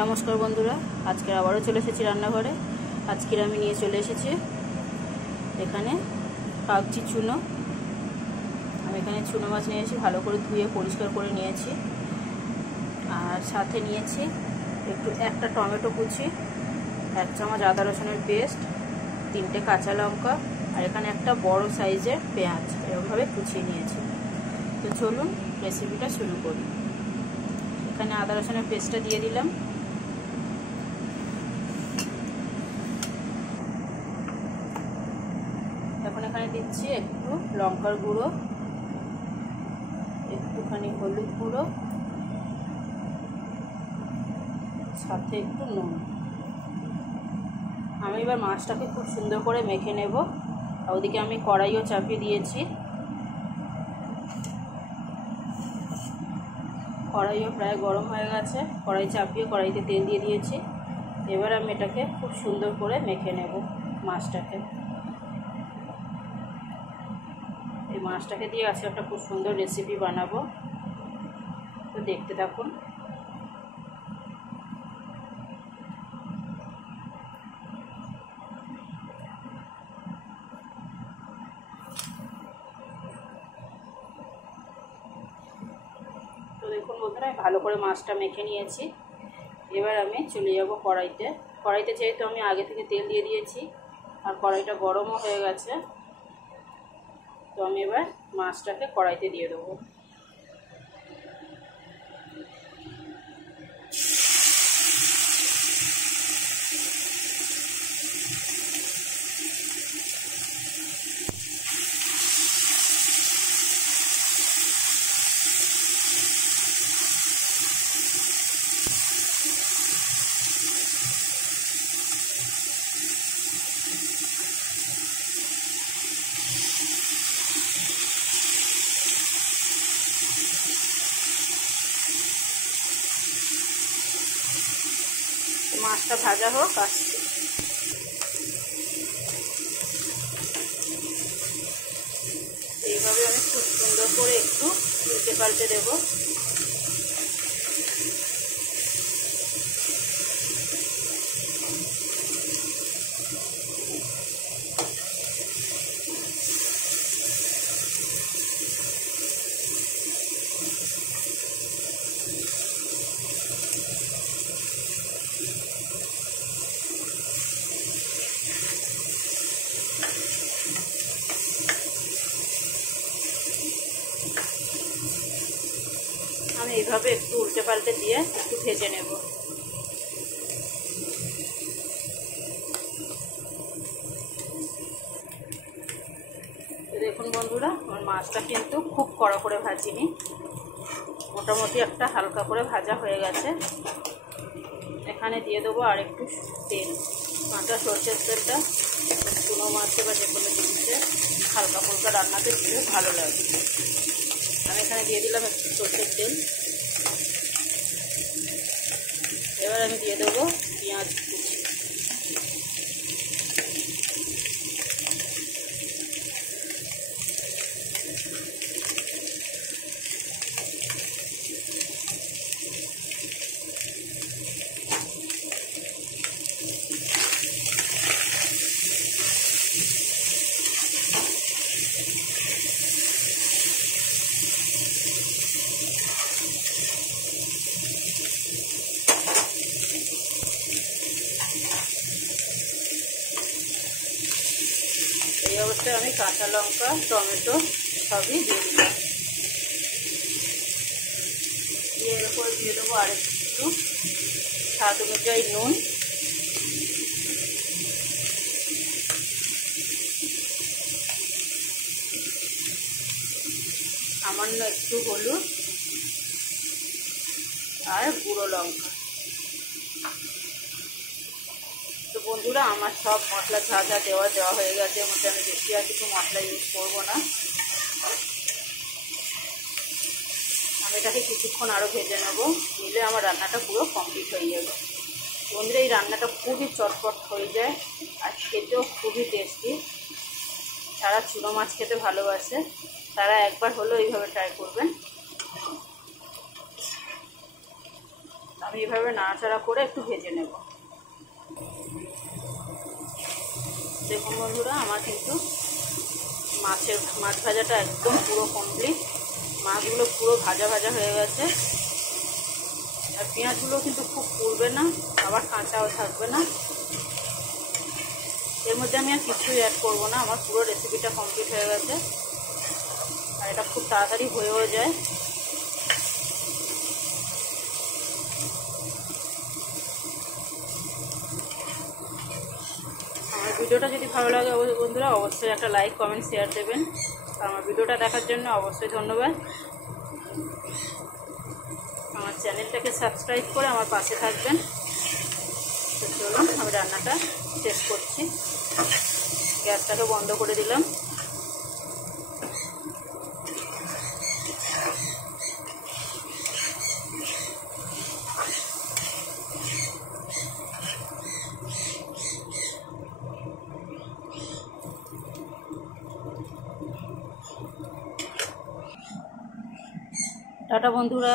नमस्कार बंधुरा आज के आबारो चले एसेছি রান্নাঘরে। আজকে আমি নিয়ে চলে এসেছি এখানে কাগজি চুনো। আমি এখানে চুনো মাছ নিয়েছি, ভালো করে ধুয়ে পরিষ্কার করে নিয়েছি। আর সাথে নিয়েছি একটা টমেটো কুচি, 1 চামচ আদা রসুনের পেস্ট, 3টে কাঁচা লঙ্কা আর এখানে একটা বড় সাইজের পেঁয়াজ এরকমভাবে কুচিয়ে নিয়েছি। তো চলুন রেসিপিটা শুরু করি। এখানে আদা রসুনের পেস্টটা দিয়ে দিলাম। এখন এখানে দিচ্ছি একটু লঙ্কার গুঁড়ো, একটুখানি হলুদ গুঁড়ো, সাথে একটু নুন। আমি এবার মাছটাকে খুব সুন্দর করে মেখে নেব। আর ওদিকে আমি কড়াইও চাপিয়ে দিয়েছি। কড়াইও প্রায় গরম হয়ে গেছে। কড়াই চাপিয়ে কড়াইতে তেল দিয়ে দিয়েছি। এবার আমি এটাকে খুব সুন্দর করে মেখে নেব মাছটাকে। এই মাছটাকে দিয়ে আজকে একটা খুব সুন্দর রেসিপি বানাবো, তো দেখতে থাকুন। তো দেখুন বন্ধুরা, ভালো করে মাছটা মেখে নিয়েছি। এবার আমি চলে যাব কড়াইতে যেহেতু আমি আগে থেকে তেল দিয়ে দিয়েছি আর কড়াইটা গরমও হয়ে গেছে, তো আমি এবার মাছটাকে কড়াইতে দিয়ে দেবো। মাছটা ভাজা হোক, আসছে। এইভাবে আমি খুব সুন্দর করে একটু উল্টে পাল্টে দেবো। আমি এইভাবে একটু উল্টে পাল্টে দিয়ে একটু ভেজে নেব। দেখুন বন্ধুরা, আমার মাছটা কিন্তু খুব কড়া করে ভাজিনি, মোটামুটি একটা হালকা করে ভাজা হয়ে গেছে। এখানে দিয়ে দেবো আর একটু তেল, কাঁচা সরষের তেলটা চুনো মাছে বা যে কোনো জিনিসে হালকা ফুলকা রান্নাতে দিলে ভালো লাগে। আমি এখানে দিয়ে দিলাম একটু সরষের তেল। এবার আমি দিয়ে দেবো পেঁয়াজ কুচি। এই অবস্থায় আমি কাঁচা লঙ্কা, টমেটো সবই দিয়ে দিলাম। দিয়ে এর উপরে দিয়ে দেবো আর একটু স্বাদ অনুযায়ী নুন, সামান্য একটু হলুদ আর গুঁড়ো লঙ্কা। তো বন্ধুরা, আমার সব মশলা যা দেওয়া হয়ে গেছে। এর মধ্যে আমি বেশি আর কিছু মশলা ইউজ করবো না। আমি এটাকে কিছুক্ষণ আরও ভেজে নেবো, নিলে আমার রান্নাটা পুরো কমপ্লিট হয়ে যাবে। বন্ধুরা, এই রান্নাটা খুবই চটপট হয়ে যায় আর খেতেও খুবই টেস্টি। যারা চুনো মাছ খেতে ভালোবাসে তারা একবার হলেও এইভাবে ট্রাই করবেন। আমি এভাবে নাড়াচাড়া করে একটু ভেজে নেব। দেখুন বন্ধুরা, আমার কিন্তু মাছ ভাজাটা একদম পুরো কমপ্লিট। মাছগুলো পুরো ভাজা ভাজা হয়ে গেছে। আর পেঁয়াজগুলো কিন্তু খুব পুড়বে না, আবার কাঁচাও থাকবে না। এর মধ্যে আমি আর কিছুই অ্যাড করবো না, আমার পুরো রেসিপিটা কমপ্লিট হয়ে গেছে। আর এটা খুব তাড়াতাড়ি হয়েও যায়। আমার ভিডিওটা যদি ভালো লাগে বন্ধুরা অবশ্যই একটা লাইক, কমেন্ট, শেয়ার দেবেন। আর আমার ভিডিওটা দেখার জন্য অবশ্যই ধন্যবাদ। আমার চ্যানেলটাকে সাবস্ক্রাইব করে আমার পাশে থাকবেন। তো চলুন আমি রান্নাটা শেষ করছি। গ্যাসটাকে বন্ধ করে দিলাম। টাটা বন্ধুরা।